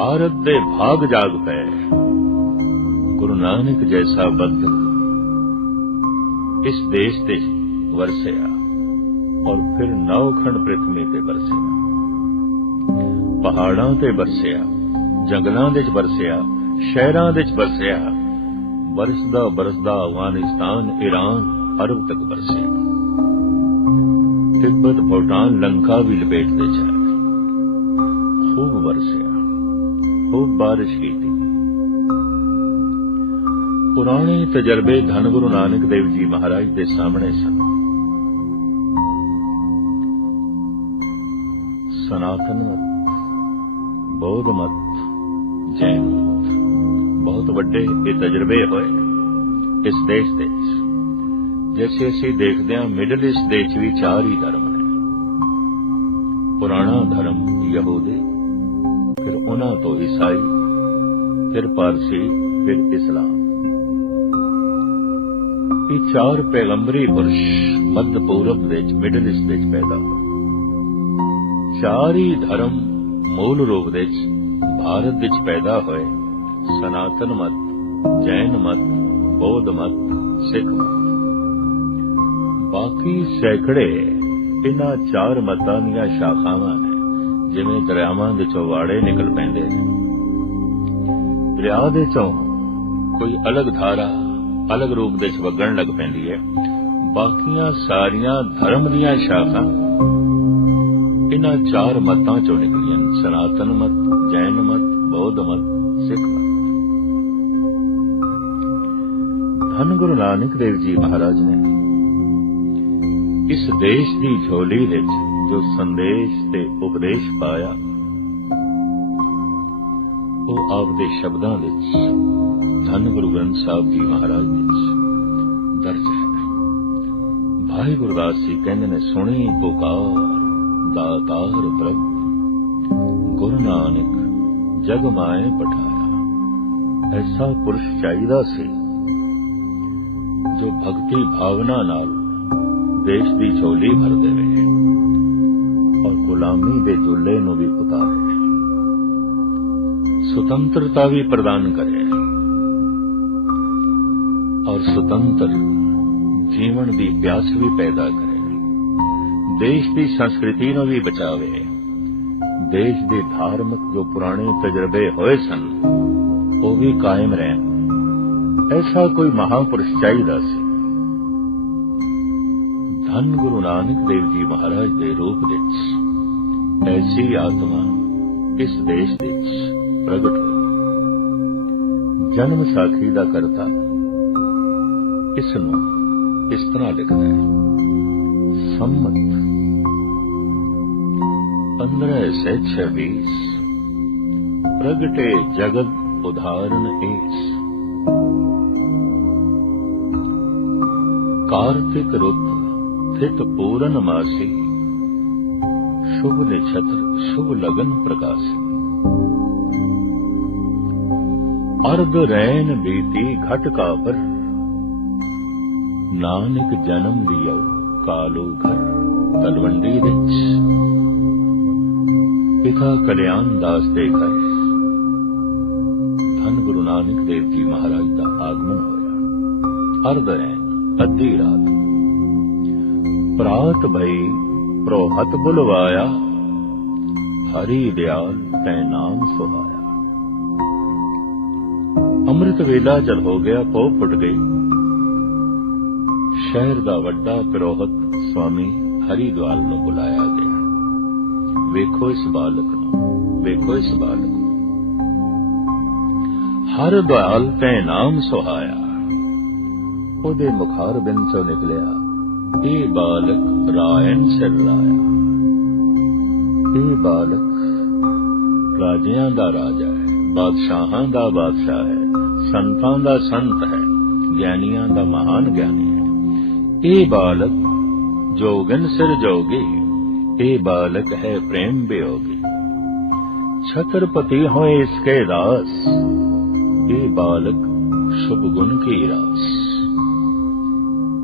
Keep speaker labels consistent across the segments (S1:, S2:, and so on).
S1: ਭਾਰਤ ਦੇ ਭਾਗ ਜਾਗ ਪਏ। ਗੁਰੂ ਨਾਨਕ ਜੈਸਾ ਬੱਦਲ ਇਸ ਦੇਸ਼ ਤੇ ਵਰਸਿਆ ਔਰ ਫਿਰ ਨੌਖੰਡ ਪ੍ਰithvi ਤੇ ਵਰਸਿਆ। ਪਹਾੜਾਂ ਤੇ ਵਰਸਿਆ, ਜੰਗਲਾਂ ਦੇ ਚ ਵਰਸਿਆ, ਸ਼ਹਿਰਾਂ ਦੇ ਚ ਵਰਸਿਆ, ਵਰਸਦਾ ਬਰਸਦਾ ਅਫਗਾਨਿਸਤਾਨ ਈਰਾਨ ਅਰਬ ਤੱਕ ਵਰਸਿਆ। ਤਿੱਬਤ, ਭੂਟਾਨ, ਲੰਕਾ ਵੀ ਲਪੇਟ ਦੇ ਚ ਖੂਬ ਵਰਸਿਆ। ਖੂਬ ਬਾਰਿਸ਼ ਕੀਤੀ। ਪੁਰਾਣੇ ਤਜਰਬੇ ਧੰਨ ਗੁਰੂ ਨਾਨਕ ਦੇਵ ਜੀ ਮਹਾਰਾਜ ਦੇ ਸਾਹਮਣੇ ਸਨ। ਸਨਾਤਨ ਮਤ, ਬੌਧ ਮਤ, ਜੈਨ ਬਹੁਤ ਵੱਡੇ ਇਹ ਤਜਰਬੇ ਹੋਏ ਇਸ ਦੇਸ਼ ਦੇ ਵਿੱਚ। ਅਸੀਂ ਦੇਖਦੇ ਹਾਂ ਮਿਡਲ ਈਸਟ ਦੇ ਵਿੱਚ ਵੀ ਚਾਰ ਹੀ ਧਰਮ ਨੇ। ਪੁਰਾਣਾ ਧਰਮ ਯਹੂਦੀ ਫਿਰ ਉਹਨਾਂ ਤੋਂ ਈਸਾਈ, ਫਿਰ ਪਾਰਸੀ, ਫਿਰ ਇਸਲਾਮ। ਇਹ ਚਾਰ ਪੈਗੰਬਰੀ ਪੁਰਸ਼ ਮੱਧ ਪੂਰਬ ਵਿੱਚ, ਮਿਡਲ ਈਸਟ ਦੇ ਵਿੱਚ ਪੈਦਾ ਹੋਏ। ਚਾਰ ਹੀ ਧਰਮ ਮੂਲ ਰੂਪ ਵਿੱਚ ਭਾਰਤ ਵਿੱਚ ਪੈਦਾ ਹੋਏ। ਸਨਾਤਨ ਮਤ, ਜੈਨ ਮਤ, ਬੌਧ ਮਤ, ਸਿੱਖ ਮਤ। ਬਾਕੀ ਸੈਂਕੜੇ ਇਹਨਾਂ ਚਾਰ ਮਤਾਂ ਦੀਆਂ ਸ਼ਾਖਾਵਾਂ ਨੇ ਜਿਵੇਂ ਦਰਿਆਵਾਂ ਦੇ ਚੋਵਾੜੇ ਨਿਕਲ ਪੈਂਦੇ ਨੇ। ਦਰਿਆ ਦੇ ਚੋਂ ਕੋਈ ਅਲੱਗ ਧਾਰਾ, ਅਲੱਗ ਰੂਪ ਦੇ ਚ ਵਗਣ ਲੱਗ ਪੈਂਦੀ ਹੈ। ਬਾਕੀਆਂ ਸਾਰੀਆਂ ਧਰਮ ਦੀਆਂ ਸ਼ਾਖਾਂ ਇਹਨਾਂ ਚਾਰ ਮਤਾਂ ਚੋਂ ਨਿਕਲੀਆਂ ਸਨਾਤਨ ਮਤ, ਜੈਨ ਮਤ, ਬੌਧ ਮਤ, ਸਿੱਖ ਮਤ। ਧੰਨ ਗੁਰੂ ਨਾਨਕ ਦੇਵ ਜੀ ਮਹਾਰਾਜ ਨੇ ਇਸ ਦੇਸ਼ ਦੀ ਝੋਲੀ ਵਿੱਚ ਜੋ ਸੰਦੇਸ਼ ਤੇ ਉਪਦੇਸ਼ ਪਾਇਆ, ਉਹ ਆਪਦੇ ਸ਼ਬਦਾਂ ਵਿੱਚ, ਧੰਨ ਗੁਰੂ ਗ੍ਰੰਥ ਸਾਹਿਬ ਜੀ ਮਹਾਰਾਜ ਵਿੱਚ ਦਰਜ ਹੈ। ਭਾਈ ਗੁਰਦਾਸ ਜੀ ਕਹਿੰਦੇ ਨੇ, ਸੁਣੀ ਪੁਕਾਰ ਦਾਤਾਰ ਪ੍ਰਭ, ਗੁਰੂ ਨਾਨਕ ਜਗ ਮਾਏ ਪਠਾਇਆ। ਐਸਾ ਪੁਰਸ਼ ਚਾਹੀਦਾ ਸੀ, ਜੋ ਭਗਤੀ ਭਾਵਨਾ ਨਾਲ ਦੇਸ਼ ਦੀ ਝੋਲੀ ਭਰ ਦੇਵੇ। ਗੁਲਾਮੀ ਦੇ ਜੁੱਲੇ ਨੂੰ ਵੀ ਉਤਾਰੇ। ਸੁਤੰਤਰਤਾ ਵੀ ਪ੍ਰਦਾਨ ਕਰੇ। ਔਰ ਸੁਤੰਤਰ ਜੀਵਨ ਦੀ ਪਿਆਸ ਵੀ ਪੈਦਾ ਕਰੇ। ਦੇਸ਼ ਦੀ ਸੰਸਕ੍ਰਿਤੀ ਨੂੰ ਵੀ ਬਚਾਵੇ। ਦੇਸ਼ ਦੇ ਧਾਰਮਿਕ ਜੋ ਪੁਰਾਣੇ ਤਜਰਬੇ ਹੋਏ ਸਨ, ਉਹ ਵੀ ਕਾਇਮ ਰਹਿਣ। ਐਸਾ ਕੋਈ ਮਹਾਪੁਰਸ਼ ਚਾਹੀਦਾ ਸੀ। ਧੰਨ ਗੁਰੂ ਨਾਨਕ ਦੇਵ ਜੀ ਮਹਾਰਾਜ ਦੇ ਰੂਪ ਵਿੱਚ ਐਸੀ ਆਤਮਾ ਇਸ ਦੇਸ਼ ਵਿੱਚ ਪ੍ਰਗਟ ਹੋਈ। ਜਨਮ ਸਾਖੀ ਦਾ ਕਰਤਾ। ਇਸ ਨੂੰ ਇਸ ਤਰ੍ਹਾਂ ਲਿਖਦਾ ਹੈ। ਸੰਮਤ। 1526 ਪ੍ਰਗਟੇ ਜਗਤ ਉਧਾਰਨ ਏਸ ਕਾਰਤਿਕ ਰੁੱਤ ਥਿਤ ਪੂਰਨ ਮਾਸੀ। ਸ਼ੁਭ ਨਿਛਤਰ ਸ਼ੁਭ ਲਗਨ ਪ੍ਰਕਾਸ਼ੀ। ਅਰਧ ਰੈਨ ਬੀਤੀ ਘਟ ਕਾਪਰ, ਨਾਨਕ ਜਨਮ ਲਿਓ ਕਾਲੋ ਘਰ, ਤਲਵੰਡੀ ਵਿੱਚ। ਪਿਤਾ ਕਲਿਆਣ ਦਾਸ ਦੇ ਘਰ, ਧੰਨ ਗੁਰੂ ਨਾਨਕ ਦੇਵ ਜੀ ਮਹਾਰਾਜ ਦਾ ਆਗਮਨ ਹੋਇਆ। ਅਰਧ ਰੈਨ ਅੱਧੀ ਰਾਤ। ਪ੍ਰਾਤ ਭਈ ਪ੍ਰੋਹਤ ਬੁਲਵਾਇਆ, ਹਰੀ ਦਿਆਲ ਤੈ ਨਾਮ ਸੁਹਾਇਆ। ਅੰਮ੍ਰਿਤ ਵੇਲਾ ਜਦ ਹੋ ਗਿਆ ਪੋ ਫੁੱਟ ਗਈ। ਸ਼ਹਿਰ ਦਾ ਵੱਡਾ ਪ੍ਰੋਹਤ ਸਵਾਮੀ ਹਰੀਦਵਾਲ ਨੂੰ ਬੁਲਾਇਆ ਗਿਆ। ਵੇਖੋ ਇਸ ਬਾਲਕ ਨੂੰ, ਵੇਖੋ ਇਸ ਬਾਲਕ ਨੂੰ। ਹਰ ਦਵਾਲ ਤੈ ਨਾਮ ਸੁਹਾਇਆ। ਉਹਦੇ ਮੁਖਾਰ ਬਿੰਦ ਚੋਂ ਨਿਕਲਿਆ। ਇਹ ਬਾਲਕ ਰਾਇਣ ਸਿਰ ਲਾਇਆ ਇਹ ਬਾਲਕ ਰਾਜਿਆਂ ਦਾ ਰਾਜਾ ਹੈ ਬਾਦਸ਼ਾਹਾਂ ਦਾ ਬਾਦਸ਼ਾਹ ਹੈ ਸੰਤਾਂ ਦਾ ਸੰਤ ਹੈ ਗਿਆਨੀਆਂ ਦਾ ਮਹਾਨ ਗਿਆਨੀ ਹੈ ਇਹ ਬਾਲਕ ਜੋਗਨ ਸਿਰ ਜੋਗੀ ਇਹ ਬਾਲਕ ਹੈ ਪ੍ਰੇਮ ਬਿਯੋਗੀ ਛਤਰਪਤੀ ਹੋਏ ਇਸਕੇ ਦਾਸ ਇਹ ਬਾਲਕ ਸ਼ੁਭ ਗੁਣ ਕੀ ਰਾਸ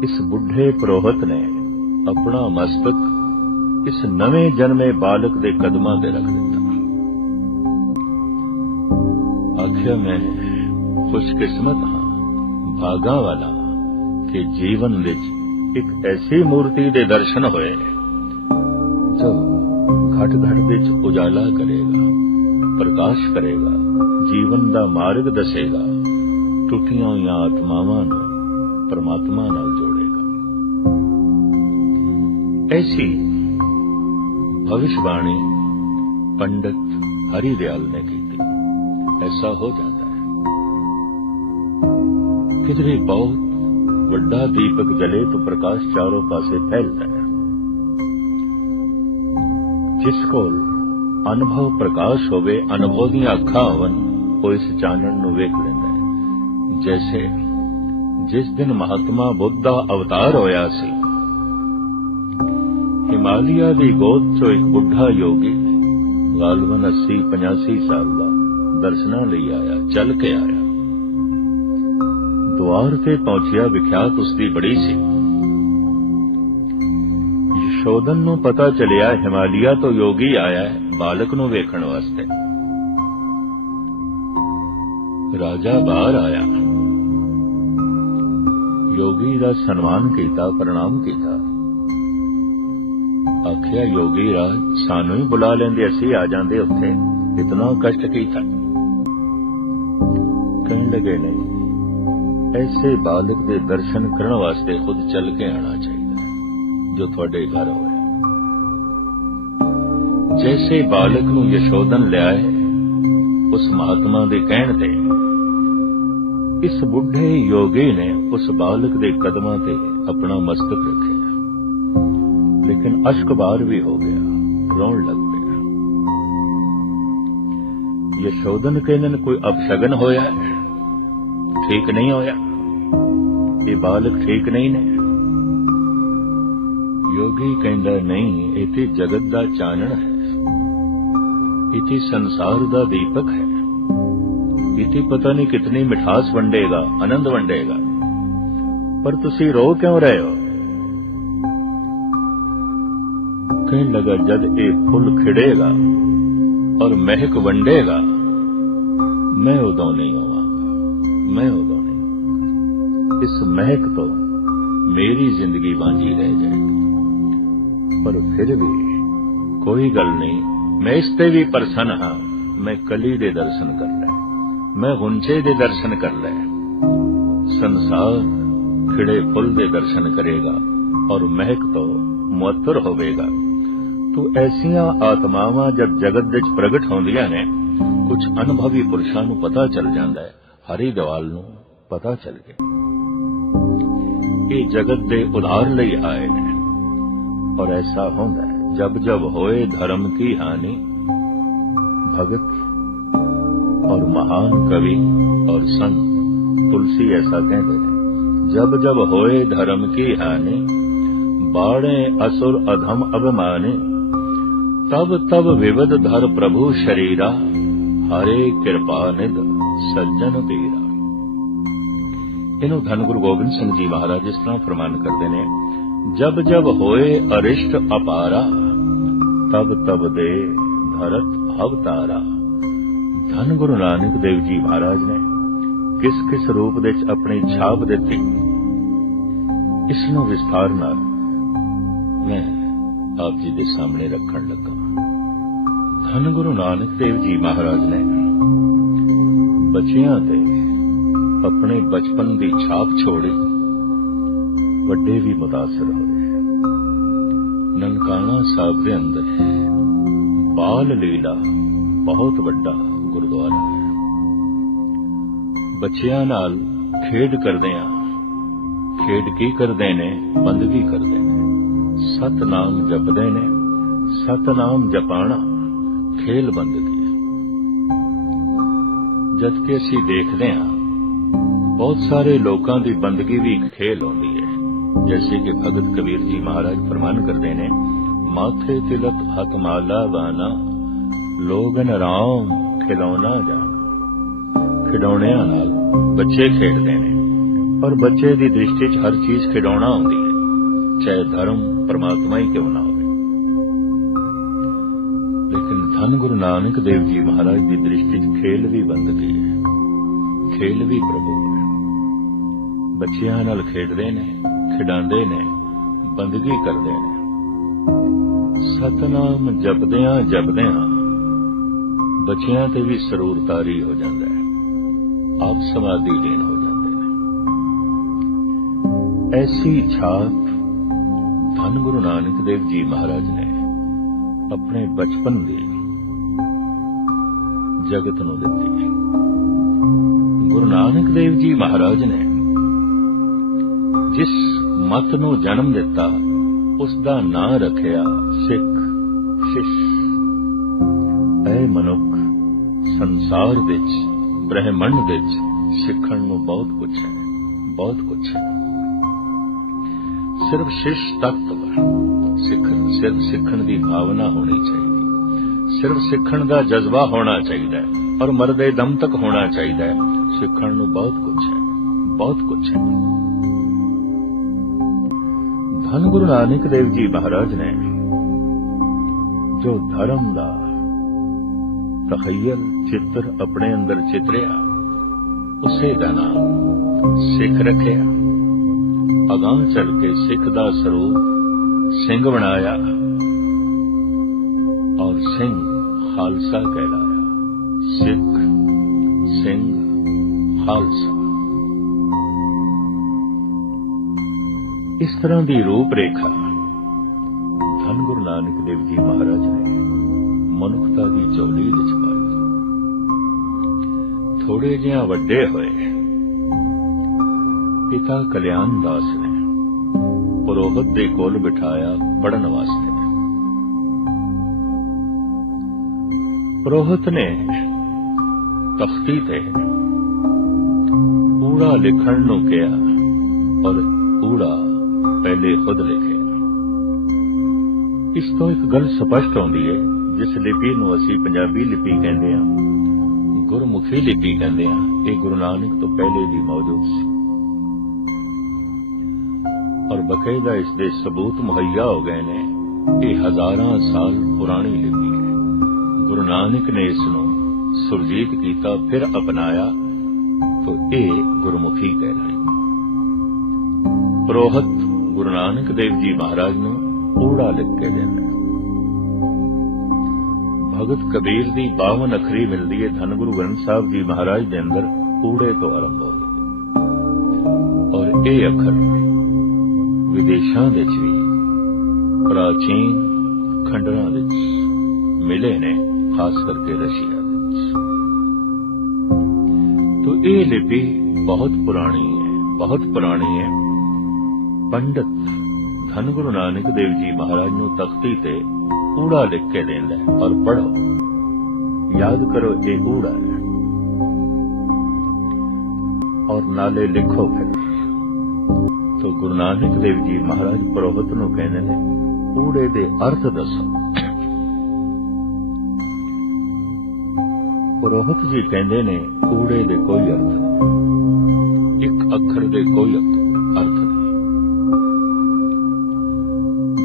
S1: ਇਸ ਬੁੱਢੇ ਪ੍ਰੋਹਤ ਨੇ ਆਪਣਾ ਮਸਤਕ ਇਸ ਨਵੇਂ ਜਨਮੇ ਬਾਲਕ ਦੇ ਕਦਮਾਂ ਤੇ ਰੱਖ ਦਿੱਤਾ। ਆਖਿਆ, ਮੈਂ ਖੁਸ਼ਕਿਸਮਤ ਹਾਂ, ਭਾਗਾ ਵਾਲਾ, ਕਿ ਜੀਵਨ ਵਿੱਚ ਇੱਕ ਐਸੀ ਮੂਰਤੀ ਦੇ ਦਰਸ਼ਨ ਹੋਏ ਜੋ ਘਟ ਘਟ ਵਿੱਚ ਉਜਾਲਾ ਕਰੇਗਾ, ਪ੍ਰਕਾਸ਼ ਕਰੇਗਾ, ਜੀਵਨ ਦਾ ਮਾਰਗ ਦੱਸੇਗਾ, ਟੁੱਟੀਆਂ ਹੋਈਆਂ ਆਤਮਾਵਾਂ ਨੂੰ ਪਰਮਾਤਮਾ ਨਾਲ ਜੋੜੇਗਾ। ਐਸੀ ਭਵਿਸ਼ਵਾਣੀ ਪੰਡਤ ਹਰੀ ਦਿਆਲ ਨੇ ਕੀਤੀ ਐਸਾ ਹੋ ਜਾਂਦਾ ਹੈ ਕਿਧਰੇ ਬਹੁਤ ਵੱਡਾ ਦੀਪਕ ਜਲੇ ਤਾਂ ਪ੍ਰਕਾਸ਼ ਚਾਰੋਂ ਪਾਸੇ ਫੈਲਦਾ ਹੈ ਜਿਸ ਕੋਲ ਅਨੁਭਵ ਪ੍ਰਕਾਸ਼ ਹੋਵੇ ਅਨੁਭਵ ਦੀਆਂ ਅੱਖਾਂ ਹੋਵਨ ਉਹ ਇਸ ਚਾਨਣ ਨੂੰ ਵੇਖ ਲੈਂਦਾ ਹੈ ਜੈਸੇ ਜਿਸ ਦਿਨ ਮਹਾਤਮਾ ਬੁੱਧ ਦਾ ਅਵਤਾਰ ਹੋਇਆ ਸੀ ਹਿਮਾਲਿਆ ਦੀ ਗੋਦ ਚੋਂ ਇੱਕ ਬੁੱਢਾ ਯੋਗੀ ਗਾਲਬਨ 80 85 ਸਾਲ ਦਾ ਦਰਸ਼ਨਾਂ ਲਈ ਆਇਆ, ਚੱਲ ਕੇ ਆਇਆ। ਦੁਆਰ ਤੇ ਪਹੁੰਚਿਆ ਵਿਖਿਆਤ ਉਸ ਦੀ ਬੜੀ ਸੀ। ਯਸ਼ੋਦਨ ਨੂੰ ਪਤਾ ਚੱਲਿਆ ਹਿਮਾਲਿਆ ਤੋਂ ਯੋਗੀ ਆਇਆ ਹੈ ਬਾਲਕ ਨੂੰ ਵੇਖਣ ਵਾਸਤੇ। ਰਾਜਾ ਬਾਹਰ ਆਇਆ। ਯੋਗੀ ਦਾ ਸਨਮਾਨ ਕੀਤਾ, ਪ੍ਰਣਾਮ ਕੀਤਾ। ਆਖਿਆ, ਯੋਗੀ ਰਾਜ ਸਾਨੂੰ ਹੀ ਬੁਲਾ ਲੈਂਦੇ, ਅਸੀਂ ਆ ਜਾਂਦੇ ਉੱਥੇ। ਇਤਨਾ ਕਸ਼ਟ ਕੀਤਾ। ਕਹਿਣ ਲੱਗੇ, ਨਹੀਂ, ਐਸੇ ਬਾਲਕ ਦੇ ਦਰਸ਼ਨ ਕਰਨ ਵਾਸਤੇ ਖੁਦ ਚੱਲ ਕੇ ਆਣਾ ਚਾਹੀਦਾ ਜੋ ਤੁਹਾਡੇ ਘਰ ਹੋਇਆ ਜੈਸੇ ਬਾਲਕ ਨੂੰ ਯਸ਼ੋਦਨ ਲਿਆਏ, ਉਸ ਮਹਾਤਮਾ ਦੇ ਕਹਿਣ ਤੇ, ਇਸ ਬੁੱਢੇ ਯੋਗੀ ਨੇ ਉਸ ਬਾਲਕ ਦੇ ਕਦਮਾਂ ਤੇ ਆਪਣਾ ਮਸਤਕ ਰੱਖਿਆ। ਲੇਕਿਨ ਅਸ਼ਕ ਵੀ ਹੋ ਗਿਆ, ਰੋਣ ਲੱਗ ਪਿਆ। ਯਸ਼ੋਦਨ ਕਹਿੰਦੇ ਕੋਈ ਅਪਸ਼ਗਨ ਹੋਇਆ ਠੀਕ ਨਹੀਂ ਹੋਇਆ। ਇਹ ਬਾਲਕ ਠੀਕ ਨਹੀਂ ਨੇ। ਯੋਗੀ ਕਹਿੰਦਾ, ਨਹੀਂ ਇਹ ਤੇ ਜਗਤ ਦਾ ਚਾਨਣ ਹੈ। ਇਹ ਤੇ ਸੰਸਾਰ ਦਾ ਦੀਪਕ ਹੈ। ਇਹ ਤੇ ਪਤਾ ਨਹੀਂ ਕਿਤਨੀ ਮਿਠਾਸ ਵੰਡੇਗਾ, ਆਨੰਦ ਵੰਡੇਗਾ। ਪਰ ਤੁਸੀਂ ਰੋ ਕਿਉਂ ਰਹੇ ਹੋ? ਕਹਿਣ ਲਗਾ ਜਦ ਇਹ ਫੁੱਲ ਖਿੜੇਗਾ ਔਰ ਮਹਿਕ ਵੰਡੇਗਾ, ਮੈਂ ਉਦੋਂ ਨਹੀਂ ਹੋਵਾਂਗਾ ਮੈਂ ਉਦੋਂ ਨਹੀਂ ਹੋਵਾਂਗਾ ਇਸ ਮਹਿਕ ਤੋਂ ਮੇਰੀ ਜ਼ਿੰਦਗੀ ਵਾਂਝੀ ਰਹਿ ਜਾਏਗੀ। ਪਰ ਫਿਰ ਵੀ ਕੋਈ ਗੱਲ ਨਹੀਂ, ਮੈਂ ਇਸ ਤੇ ਵੀ ਪ੍ਰਸੰਨ ਹਾਂ, ਮੈਂ ਕਲੀ ਦੇ ਦਰਸ਼ਨ ਕਰ ਲੈ, ਮੈਂ ਗੁੰਚੇ ਦੇ ਦਰਸ਼ਨ ਕਰ ਲੈ। ਸੰਸਾਰ ਖਿੜੇ ਫੁੱਲ ਦੇ ਦਰਸ਼ਨ ਕਰੇਗਾ ਔਰ ਮਹਿਕ ਤੋਂ ਮੁਅੱਤਰ ਹੋਵੇਗਾ। ਤੋ ਐਸੀਆਂ ਆਤਮਾਵਾਂ ਜਦ ਜਗਤ ਵਿੱਚ ਪ੍ਰਗਟ ਹੁੰਦੀਆਂ ਨੇ, ਕੁਝ ਅਨੁਭਵੀ ਪੁਰਸ਼ਾਂ ਨੂੰ ਪਤਾ ਚੱਲ ਜਾਂਦਾ ਹੈ ਹਰੀ ਗਵਾਲ ਨੂੰ ਪਤਾ ਚੱਲ ਗਿਆ। ਇਹ ਜਗਤ ਦੇ ਉਧਾਰ ਲਈ ਆਏ ਨੇ। ਔਰ ਐਸਾ ਹੁੰਦਾ ਹੈ, ਜਬ ਜਬ ਹੋਏ ਧਰਮ ਕੀ ਹਾਨੀ, ਭਗਤ ਔਰ ਮਹਾਨ ਕਵੀ ਔਰ ਸੰਤ ਤੁਲਸੀ ਐਸਾ ਕਹਿੰਦੇ ਨੇ, ਜਬ ਜਬ ਹੋਏ ਧਰਮ ਕੀ ਹਾਨੀ ਬਾੜੇ ਅਸੁਰ ਅਧਮ ਅਭਮਾਨੇ ਤਬ ਤਬ ਵਿਵਦ ਧਰ ਪ੍ਰਭੂ ਸ਼ਰੀਰਾ, ਹਰੇ ਕਿਰਪਾ ਨਿਧ ਸੱਜਣ ਤੇਰਾ। ਇਹਨੂੰ ਧੰਨ ਗੁਰੂ ਗੋਬਿੰਦ ਸਿੰਘ ਜੀ ਮਹਾਰਾਜ ਇਸ ਤਰ੍ਹਾਂ ਫਰਮਾਨ ਕਰਦੇ ਨੇ, ਜਬ ਜਬ ਹੋਏ ਅਰਿਸ਼ਟ ਅਪਾਰਾ, ਤਬ ਤਬ ਦੇ ਧਰਤ ਅਵਤਾਰਾ। ਧੰਨ ਗੁਰੂ ਨਾਨਕ ਦੇਵ ਜੀ ਮਹਾਰਾਜ ਨੇ ਕਿਸ ਕਿਸ ਰੂਪ ਦੇ ਵਿੱਚ ਆਪਣੀ ਛਾਪ ਦਿੱਤੀ। ਇਸ ਨੂੰ ਵਿਸਥਾਰ ਨਾਲ ਆਪ ਜੀ ਦੇ ਸਾਹਮਣੇ ਰੱਖਣ ਲੱਗਾ। ਧੰਨ ਗੁਰੂ ਨਾਨਕ ਦੇਵ ਜੀ ਮਹਾਰਾਜ ਨੇ ਬੱਚਿਆਂ ਤੇ ਆਪਣੇ ਬਚਪਨ ਦੀ ਛਾਪ ਛੋੜੀ ਵੱਡੇ ਵੀ ਮੁਤਾਸਰ ਹੋਏ। ਨਨਕਾਣਾ ਸਾਹਿਬ ਦੇ ਅੰਦਰ ਬਾਲ ਲੀਲਾ ਬਹੁਤ ਵੱਡਾ ਗੁਰਦੁਆਰਾ ਹੈ। ਬੱਚਿਆਂ ਨਾਲ ਖੇਡ ਕਰਦੇ ਆ ਖੇਡ ਕੀ ਕਰਦੇ ਨੇ? ਬੰਦਗੀ ਕਰਦੇ ਨੇ। ਸਤਨਾਮ ਜਪਦੇ ਨੇ, ਸਤਨਾਮ ਜਪਾਣਾ ਖੇਲ ਬੰਦਗੀ ਜਦ ਕਿ ਅਸੀਂ ਦੇਖਦੇ ਹਾਂ, ਬਹੁਤ ਸਾਰੇ ਲੋਕਾਂ ਦੀ ਬੰਦਗੀ ਵੀ ਇੱਕ ਖੇਲ ਹੁੰਦੀ ਹੈ। ਜੈਸੇ ਕਿ ਭਗਤ ਕਬੀਰ ਜੀ ਮਹਾਰਾਜ ਫਰਮਾਨ ਕਰਦੇ ਨੇ, ਮਾਥੇ ਤਿਲਕ ਹਕ ਮਾਲਾ ਬਾਨਾ ਲੋਗਨ ਰਾਮ ਖਿਲਾਉਣਾ ਜਾਣਾ। ਖਿਡੌਣਿਆਂ ਨਾਲ ਬੱਚੇ ਖੇਡਦੇ ਨੇ, ਪਰ ਬੱਚੇ ਦੀ ਦ੍ਰਿਸ਼ਟੀ 'ਚ ਹਰ ਚੀਜ਼ ਖਿਡੌਣਾ ਹੁੰਦੀ ਹੈ। ਚਾਹੇ ਧਰਮ ਪਰਮਾਤਮਾ ਹੀ ਕਿਉਂ ਨਾ ਹੋਵੇ। ਲੇਕਿਨ ਧੰਨ ਗੁਰੂ ਨਾਨਕ ਦੇਵ ਜੀ ਮਹਾਰਾਜ ਦੀ ਦ੍ਰਿਸ਼ਟੀ 'ਚ ਖੇਲ ਵੀ ਬੰਦਗੀ ਹੈ। ਖੇਲ ਵੀ ਪ੍ਰਭੂ ਹੈ। ਬੱਚਿਆਂ ਨਾਲ ਖੇਡਦੇ ਨੇ, ਖਿਡਾਉਂਦੇ ਨੇ, ਬੰਦਗੀ ਕਰਦੇ ਨੇ। ਸਤਨਾਮ ਜਪਦਿਆਂ ਜਪਦਿਆਂ ਬੱਚਿਆਂ ਤੇ ਵੀ ਸਰੂਰ ਤਾਰੀ ਹੋ ਜਾਂਦਾ ਹੈ। ਆਪ ਸਮਾਧੀ ਲੀਨ ਹੋ ਜਾਂਦੇ ਨੇ। ਐਸੀ ਛਾਪ ਧੰਨ ਗੁਰੂ ਨਾਨਕ ਦੇਵ ਜੀ ਮਹਾਰਾਜ ਨੇ ਆਪਣੇ ਬਚਪਨ ਦੀ ਜਗਤ ਨੂੰ ਦਿੱਤੀ। ਗੁਰੂ ਨਾਨਕ ਦੇਵ ਜੀ ਮਹਾਰਾਜ ਨੇ ਜਿਸ ਮਤ ਨੂੰ ਜਨਮ ਦਿੱਤਾ, ਉਸ ਦਾ ਨਾਂ ਰੱਖਿਆ ਸਿੱਖ ਸ਼ਿਸ਼। ਐ ਮਨੁੱਖ ਸੰਸਾਰ ਵਿੱਚ, ਬ੍ਰਹਿਮੰਡ ਵਿੱਚ ਸਿੱਖਣ ਨੂੰ ਬਹੁਤ ਕੁਝ ਹੈ, ਬਹੁਤ ਕੁਝ ਹੈ। ਸਿਰਫ ਸ਼ਿਸ਼ ਤਖਤ ਤੱਕ ਸਿੱਖਣ ਸਿਰਫ ਸਿੱਖਣ ਦੀ ਭਾਵਨਾ ਹੋਣੀ ਚਾਹੀਦੀ। ਸਿਰਫ ਸਿੱਖਣ ਦਾ ਜਜ਼ਬਾ ਹੋਣਾ ਚਾਹੀਦਾ ਹੈ ਔਰ ਮਰਦੇ ਦਮ ਤੱਕ ਹੋਣਾ ਚਾਹੀਦਾ ਹੈ। ਸਿੱਖਣ ਨੂੰ ਬਹੁਤ ਕੁਝ ਹੈ। ਬਹੁਤ ਕੁਝ ਹੈ। ਧੰਨ ਗੁਰੂ ਨਾਨਕ ਦੇਵ ਜੀ ਮਹਾਰਾਜ ਨੇ ਜੋ ਧਰਮ ਦਾ ਤਖਯਲ ਚਿੱਤਰ ਆਪਣੇ ਅੰਦਰ ਚਿਤਰਿਆ, ਉਸੇ ਦਾ ਨਾਮ ਸਿੱਖ ਰੱਖਿਆ। ਅਗਾਂਹ ਚੜ ਕੇ ਸਿੱਖ ਦਾ ਸਰੂਪ ਸਿੰਘ ਬਣਾਇਆ ਔਰ ਸਿੰਘ ਖਾਲਸਾ ਕਹਿਲਾਇਆ। ਸਿੱਖ, ਸਿੰਘ, ਖਾਲਸਾ। ਇਸ ਤਰ੍ਹਾਂ ਦੀ ਰੂਪ ਰੇਖਾ ਧੰਨ ਗੁਰੂ ਨਾਨਕ ਦੇਵ ਜੀ ਮਹਾਰਾਜ ਨੇ ਮਨੁੱਖਤਾ ਦੀ ਝੋਲੀ ਵਿੱਚ ਪਾਈ। ਥੋੜੇ ਜਿਹਾ ਵੱਡੇ ਹੋਏ ਪਿਤਾ ਕਲਿਆਣ ਦਾਸ ਨੇ ਪੁਰੋਹਿਤ ਦੇ ਕੋਲ ਬਿਠਾਇਆ ਪੜਨ ਵਾਸਤੇ। ਪੁਰੋਹਿਤ ਨੇ ਤਖਤੀ ਤੇ ਊੜਾ ਲਿਖਣ ਨੂੰ ਕਿਹਾ ਔਰ ਊੜਾ ਪਹਿਲੇ ਖੁਦ ਲਿਖਿਆ। ਇਸ ਤੋਂ ਇੱਕ ਗੱਲ ਸਪਸ਼ਟ ਆਉਂਦੀ ਹੈ ਜਿਸ ਲਿਪੀ ਨੂੰ ਅਸੀਂ ਪੰਜਾਬੀ ਲਿਪੀ ਕਹਿੰਦੇ ਹਾਂ। ਗੁਰਮੁਖੀ ਲਿਪੀ ਕਹਿੰਦੇ ਹਾਂ, ਇਹ ਗੁਰੂ ਨਾਨਕ ਤੋਂ ਪਹਿਲੇ ਵੀ ਮੌਜੂਦ ਸੀ। ਔਰ ਬਕਾਇਦਾ ਇਸ ਦੇ ਸਬੂਤ ਮੁਹੱਈਆ ਹੋ ਗਏ ਨੇ, ਇਹ ਹਜ਼ਾਰਾਂ ਸਾਲ ਪੁਰਾਣੀ ਲਿਪੀ ਹੈ। ਗੁਰੂ ਨਾਨਕ ਨੇ ਇਸ ਨੂੰ ਸੁਰਜੀਤ ਕੀਤਾ, ਫਿਰ ਅਪਣਾਇਆ, ਤਾਂ ਇਹ ਗੁਰਮੁਖੀ ਕਹਿਲਾਈ। ਪ੍ਰੋਹਤ ਗੁਰੂ ਨਾਨਕ ਦੇਵ ਜੀ ਮਹਾਰਾਜ ਨੂੰ ਊੜਾ ਲਿਖ ਕੇ ਦਿੰਦਾ ਭਗਤ ਕਬੀਰ ਦੀ 52 ਅਖਰੀ ਮਿਲਦੀ ਹੈ ਧੰਨ ਗੁਰੂ ਗ੍ਰੰਥ ਸਾਹਿਬ ਜੀ ਮਹਾਰਾਜ ਦੇ ਅੰਦਰ ਊੜੇ ਤੋਂ ਆਰੰਭ ਹੋ ਔਰ ਇਹ ਅੱਖਰ ਵਿਦੇਸ਼ਾਂ ਵਿੱਚ ਵੀ ਪ੍ਰਾਚੀਨ ਖੰਡਰਾਂ ਵਿੱਚ ਮਿਲੇ ਨੇ, ਖਾਸ ਕਰਕੇ ਰਸ਼ੀਆ ਵਿੱਚ। तो ਇਹ ਲਿਪੀ ਬਹੁਤ ਪੁਰਾਣੀ ਹੈ, ਬਹੁਤ ਪੁਰਾਣੀ ਹੈ। ਪੰਡਤ ਧੰਨ ਗੁਰੂ ਨਾਨਕ ਦੇਵ ਜੀ ਮਹਾਰਾਜ ਨੂੰ ਤਖਤੀ ਤੇ ਊੜਾ ਲਿਖ ਕੇ ਦਿੰਦਾ ਹੈ, ਔਰ ਪੜੋ ਯਾਦ ਕਰੋ ਇਹ ਊੜਾ ਹੈ। ਔਰ ਨਾਲੇ ਲਿਖੋ ਫਿਰ। ਤੋ ਗੁਰੂ ਨਾਨਕ ਦੇਵ ਜੀ ਮਹਾਰਾਜ ਪ੍ਰੋਹਤ ਨੂੰ ਕਹਿੰਦੇ ਨੇ ਊੜੇ ਦੇ ਅਰਥ ਦੱਸੋ। ਪ੍ਰੋਹਤ ਜੀ ਕਹਿੰਦੇ ਨੇ ਊੜੇ ਦੇ ਕੋਈ ਅਰਥ ਨਹੀਂ। ਇੱਕ ਅੱਖਰ ਦੇ ਕੋਈ ਅਰਥ ਨਹੀਂ।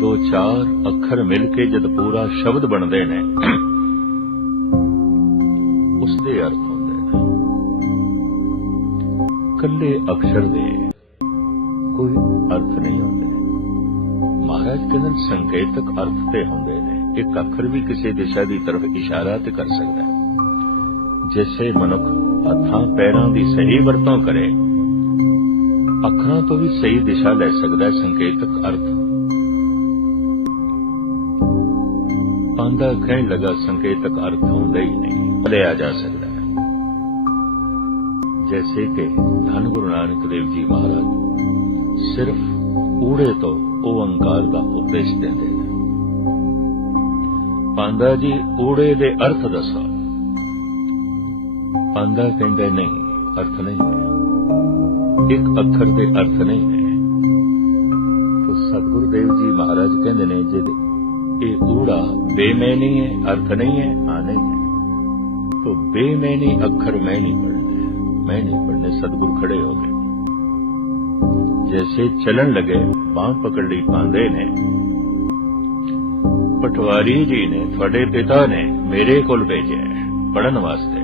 S1: ਦੋ ਚਾਰ ਅੱਖਰ ਮਿਲ ਕੇ ਜਦ ਪੂਰਾ ਸ਼ਬਦ ਬਣਦੇ ਨੇ ਉਸ ਦੇ ਅਰਥ ਹੁੰਦੇ ਨੇ। ਕੱਲੇ ਅਕਸ਼ਰ ਦੇ ਕੋਈ ਅਰਥ ਨਹੀਂ ਹੁੰਦੇ। ਮਹਾਰਾਜ ਕਹਿੰਦੇ ਸੰਕੇਤਕ ਅਰਥ ਤੇ ਹੁੰਦੇ ਨੇ। ਇੱਕ ਅੱਖਰ ਵੀ ਕਿਸੇ ਦਿਸ਼ਾ ਦੀ ਤਰਫ ਇਸ਼ਾਰਾ ਤੇ ਕਰ ਸਕਦਾ ਹੈ। ਜਿਸੇ ਮਨੁੱਖ ਹੱਥਾਂ, ਪੈਰਾਂ ਦੀ ਸਹੀ ਵਰਤੋਂ ਕਰੇ, ਅੱਖਰਾਂ ਤੋਂ ਵੀ ਸਹੀ ਦਿਸ਼ਾ ਲੈ ਸਕਦਾ ਹੈ ਸੰਕੇਤਕ ਅਰਥ। ਪਾਂਦਾ ਕਹਿਣ ਲਗਾ, ਸੰਕੇਤਕ ਅਰਥ ਹੁੰਦਾ ਹੀ ਨਹੀਂ, ਲਿਆ ਜਾ ਸਕਦਾ ਹੈ। ਜੈਸੇ ਕਿ ਧੰਨ ਗੁਰੂ ਨਾਨਕ ਦੇਵ ਜੀ ਮਹਾਰਾਜ ਸਿਰਫ ਊੜੇ ਤੋਂ ਓੰਕਾਰ ਦਾ ਉਪਦੇਸ਼ ਦਿੰਦੇ ਨੇ। ਪਾਂਦਾ ਜੀ ਊੜੇ ਦੇ ਅਰਥ ਦੱਸੋ। ਪਾਂਦਾ ਕਹਿੰਦਾ ਨਹੀਂ, ਅਰਥ ਨਹੀਂ ਹੈ। ਇੱਕ ਅੱਖਰ ਦੇ ਅਰਥ ਨਹੀਂ ਹੈ। ਤੋ ਸਤਿਗੁਰੂ ਦੇਵ ਜੀ ਮਹਾਰਾਜ ਕਹਿੰਦੇ ਨੇ, ਜੇ ਇਹ ਊੜਾ ਬੇਮੈਨੀ ਹੈ, ਅਰਥ ਨਹੀਂ ਹੈ ਆ ਨਹੀਂ ਹੈ। ਤੋ ਬੇਮੈਨੀ ਅੱਖਰ ਮੈਂ ਨਹੀਂ ਪੜਨੇ ਮੈਂ ਨਹੀਂ ਪੜਨੇ ਸਤਿਗੁਰੂ ਖੜੇ ਹੋ ਗਏ। ਜੈਸੇ ਚਲਣ ਲਗੇ ਬਾਹ ਪਕੜ ਲਈ ਪਾਉਂਦੇ ਨੇ ਪਟਵਾਰੀ ਜੀ ਨੇ ਤੁਹਾਡੇ ਪਿਤਾ ਨੇ ਮੇਰੇ ਕੋਲ ਭੇਜਿਆ ਪੜਨ ਵਾਸਤੇ